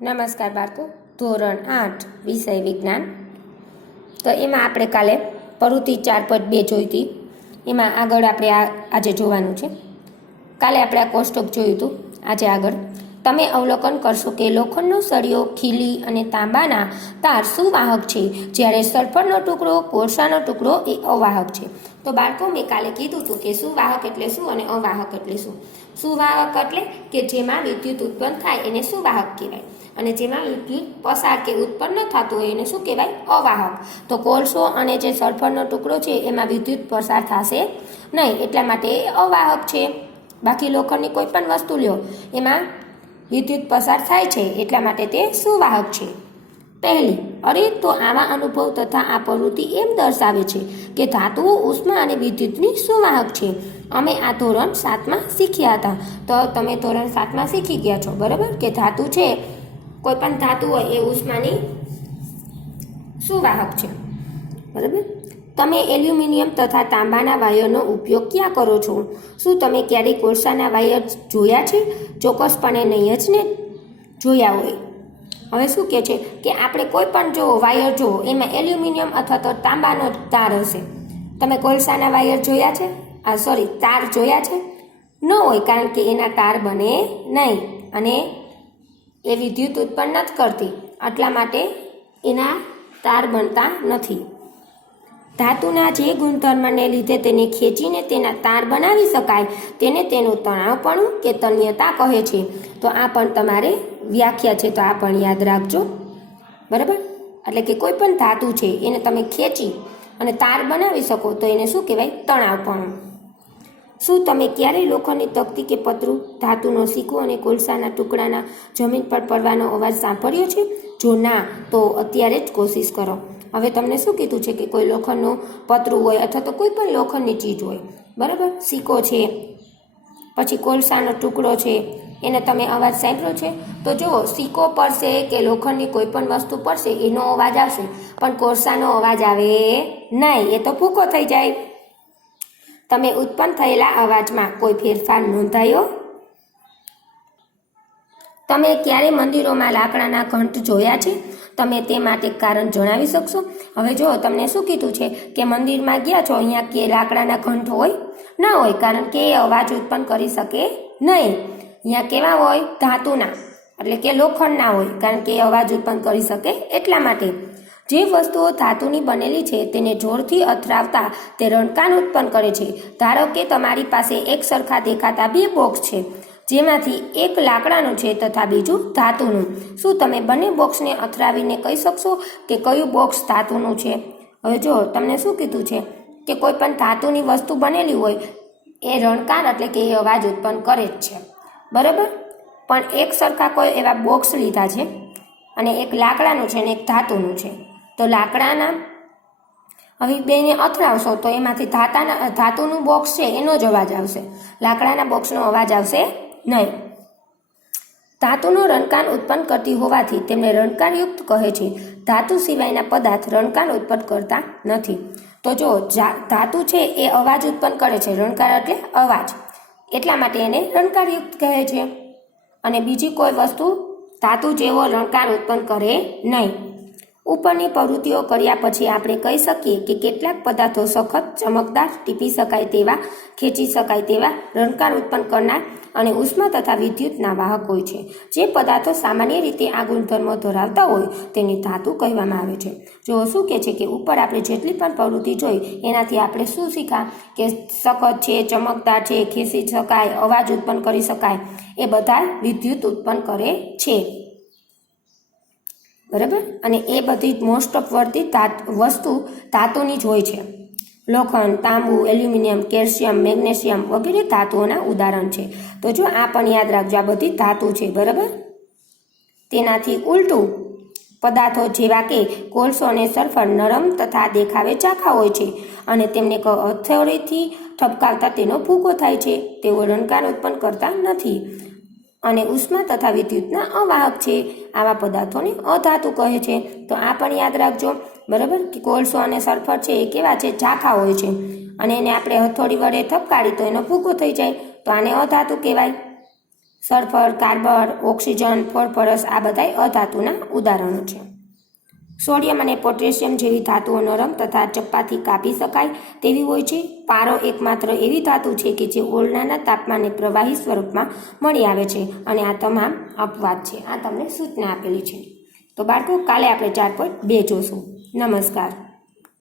નમસ્કાર બાળકો, ધોરણ 8 વિષય વિજ્ઞાન. તો એમાં આપણે કાલે પ્રવૃત્તિ 4.2 જોઈ હતી. એમાં આગળ આપણે આજે જોવાનું છે. કાલે આપણે આ કોષ્ટક જોયું હતું. આજે આગળ તમે અવલોકન કરશો કે લોખંડનો સળિયો, ખીલી અને તાંબાના તાર સુવાહક છે, જ્યારે સલ્ફરનો ટુકડો, કોલસાનો ટુકડો એ અવાહક છે. તો બાળકો, મેં કાલે કીધું હતું કે સુવાહક એટલે શું અને અવાહક એટલે શું. સુવાહક એટલે કે જેમાં વિદ્યુત ઉત્પન્ન થાય એને સુવાહક કહેવાય, અને જેમાં વિદ્યુત પસાર કે ઉત્પન્ન ન થતું હોય એને શું કહેવાય? અવાહક. તો કોલસો અને જે સલ્ફરનો ટુકડો છે એમાં વિદ્યુત પસાર થશે નહીં, એટલા માટે એ અવાહક છે. બાકી લોખંડની કોઈ પણ વસ્તુ લ્યો, એમાં વિદ્યુત પસાર થાય છે, એટલા માટે તે સુવાહક છે. પહેલી, અરે તો આવા અનુભવ તથા આ પ્રવૃત્તિ એમ દર્શાવે છે કે ધાતુઓ ઉષ્મા અને વિદ્યુતની સુવાહક છે. અમે આ ધોરણ 7માં શીખ્યા હતા. તો તમે ધોરણ 7માં શીખી ગયા છો, બરાબર? કે ધાતુ છે, કોઈ પણ ધાતુ હોય એ ઉષ્માની સુવાહક છે, બરાબર? તમે એલ્યુમિનિયમ તથા તાંબાના વાયરનો ઉપયોગ ક્યાં કરો છો? શું તમે ક્યારેય કોલસાના વાયર જોયા છે? ચોક્કસપણે નહીં જ ને જોયા હોય. હવે શું કહે છે કે આપણે કોઈ પણ જો વાયર જુઓ, એમાં એલ્યુમિનિયમ અથવા તો તાંબાનો તાર હશે. તમે કોલસાના વાયર જોયા છે? તાર જોયા છે? ન હોય, કારણ કે એના તાર બને નહીં અને એ વિદ્યુત ઉત્પન્ન નથી કરતી, એટલા માટે એના તાર બનતા નથી. ધાતુના જે ગુણધર્મને લીધે તેને ખેંચીને તેના તાર બનાવી શકાય તેને તેનું તણાવપણું કે તન્યતા કહે છે. તો આ પણ તમારે વ્યાખ્યા છે, તો આ પણ યાદ રાખજો, બરાબર? એટલે કે કોઈ પણ ધાતુ છે એને તમે ખેંચી અને તાર બનાવી શકો તો એને શું કહેવાય? તણાવપણું. શું તમે ક્યારેય લોખંડની તકતી કે પતરું, ધાતુનો સિક્કો અને કોલસાના ટુકડાના જમીન પર પડવાનો અવાજ સાંભળ્યો છે? જો ના, તો અત્યારે જ કોશિશ કરો. હવે તમને શું કીધું છે કે કોઈ લોખંડનું પતરું હોય અથવા તો કોઈ પણ લોખંડની ચીજ હોય, બરાબર? સિક્કો છે, પછી કોલસાનો ટુકડો છે, એને તમે અવાજ સાંભળ્યો છે? તો જુઓ, સિક્કો પડશે કે લોખંડની કોઈ પણ વસ્તુ પડશે એનો અવાજ આવશે, પણ કોલસાનો અવાજ આવે નહીં, એ તો ભૂકો થઈ જાય. તમે ઉત્પન્ન થયેલા અવાજમાં કોઈ ફેરફાર નોંધાયો? તમે ક્યારે મંદિરોમાં લાકડાના ઘંટ જોયા છે? તમે તે માટે કારણ જણાવી શકશો? હવે જો તમને શું કીધું છે કે મંદિરમાં ગયા છો, અહીંયા કે લાકડાના ઘંટ હોય? ના હોય, કારણ કે એ અવાજ ઉત્પન્ન કરી શકે નહીં. અહીંયા કેવા હોય? ધાતુના, એટલે કે લોખંડના હોય, કારણ કે એ અવાજ ઉત્પન્ન કરી શકે એટલા માટે. જે વસ્તુઓ ધાતુની બનેલી છે તેને જોરથી અથડાવતા તે રણકાન ઉત્પન્ન કરે છે. ધારો કે તમારી પાસે એક સરખા દેખાતા બે બોક્સ છે, જેમાંથી એક લાકડાનું છે તથા બીજું ધાતુનું. શું તમે બંને બોક્સને અથડાવીને કહી શકશો કે કયું બોક્સ ધાતુનું છે? હવે જો તમને શું કીધું છે કે કોઈ પણ ધાતુની વસ્તુ બનેલી હોય એ રણકાર એટલે કે એ અવાજ ઉત્પન્ન કરે જ છે, બરાબર? પણ એક સરખા કોઈ એવા બોક્સ લીધા છે અને એક લાકડાનું છે અને એક ધાતુનું છે. તો લાકડાના હવે બેને અથડાવશો તો એમાંથી ધાતુનું બોક્સ છે એનો જ અવાજ આવશે, લાકડાના બોક્સનો અવાજ આવશે નહીં. ધાતુનો રણકાન ઉત્પન્ન કરતી હોવાથી તેમને રણકારયુક્ત કહે છે. ધાતુ સિવાયના પદાર્થ રણકાન ઉત્પન્ન કરતા નથી. તો જો ધાતુ છે એ અવાજ ઉત્પન્ન કરે છે, રણકાર એટલે અવાજ, એટલા માટે એને રણકારયુક્ત કહે છે. અને બીજી કોઈ વસ્તુ ધાતુ જેવો રણકાર ઉત્પન્ન કરે નહીં. ઉપરની પ્રવૃત્તિઓ કર્યા પછી આપણે કહી શકીએ કે કેટલાક પદાર્થો સખત, ચમકદાર, ટીપી શકાય તેવા, ખેંચી શકાય તેવા, રણકાર ઉત્પન્ન કરનાર અને ઉષ્મા તથા વિદ્યુતના વાહક હોય છે. જે પદાર્થો સામાન્ય રીતે આ ગુણધર્મો ધરાવતા હોય તેને ધાતુ કહેવામાં આવે છે. જો શું કહે છે કે ઉપર આપણે જેટલી પણ પ્રવૃત્તિ જોઈ એનાથી આપણે શું શીખા કે સખત છે, ચમકદાર છે, ખેંચી શકાય, અવાજ ઉત્પન્ન કરી શકાય, એ બધા વિદ્યુત ઉત્પન્ન કરે છે, બરાબર? અને એ બધી મોસ્ટ ઓફ વર્તી વસ્તુ ધાતુની જ હોય છે. લોખંડ, તાંબુ, એલ્યુમિનિયમ, કેલ્શિયમ, મેગ્નેશિયમ વગેરે ધાતુઓના ઉદાહરણ છે. તો જો આ પણ યાદ રાખજો, આ બધી ધાતુ છે, બરાબર? તેનાથી ઉલટું પદાર્થો જેવા કે કોલસો અને સલ્ફર નરમ તથા દેખાવે ઝાંખા હોય છે અને તેમને હથોડીથી ઠપકાવતા તેનો ભૂકો થાય છે. તેઓ રણકાર ઉત્પન્ન કરતા નથી અને ઉષ્મા તથા વિદ્યુતના અવાહક છે. આવા પદાર્થોને અધાતુ કહે છે. તો આ પણ યાદ રાખજો, બરાબર? કે કોલસો અને સલ્ફર છે એ કેવા છે? ઝાંખા હોય છે, અને એને આપણે હથોડી વડે ઠપકારી તો એનો ભૂકો થઈ જાય, તો આને અધાતુ કહેવાય. સલ્ફર, કાર્બન, ઓક્સિજન, ફોસ્ફરસ આ બધાય અધાતુના ઉદાહરણો છે. સોડિયમ અને પોટેશિયમ જેવી ધાતુઓ નરમ તથા ચપ્પાથી કાપી શકાય તેવી હોય છે. પારો એકમાત્ર એવી ધાતુ છે કે જે ઓરડાના તાપમાને પ્રવાહી સ્વરૂપમાં મળી આવે છે અને આ તમામ અપવાદ છે. આ તમને સૂચના આપેલી છે. તો બાળકો, કાલે આપણે 4.2 જોશું. નમસ્કાર.